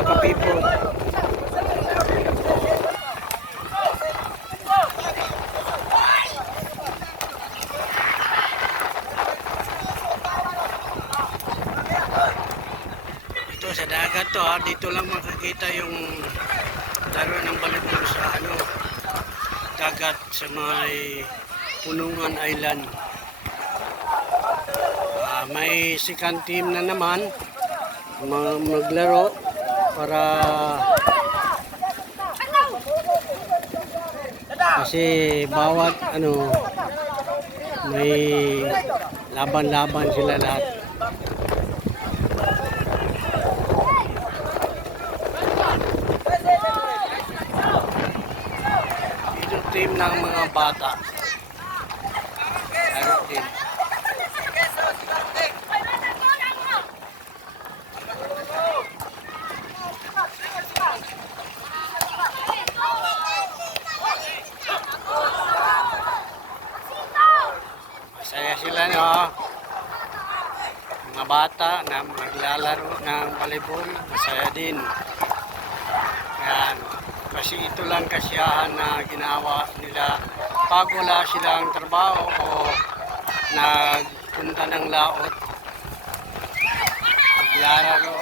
mga kapipon. Ito sa dagat to ha, dito lang makikita yung laro ng volleyball sa dagat sa may Punungan Island. May second team na naman maglaro para kasi bawat may laban-laban sila lahat. Ito team ng mga bata. Laro din. Masaya sila mga bata na maglalaro ng volleyball, masaya din. Yan. Kasi ito lang kasiyahan na ginawa nila pag wala silang trabaho o nagpunta ng laot. Maglalaro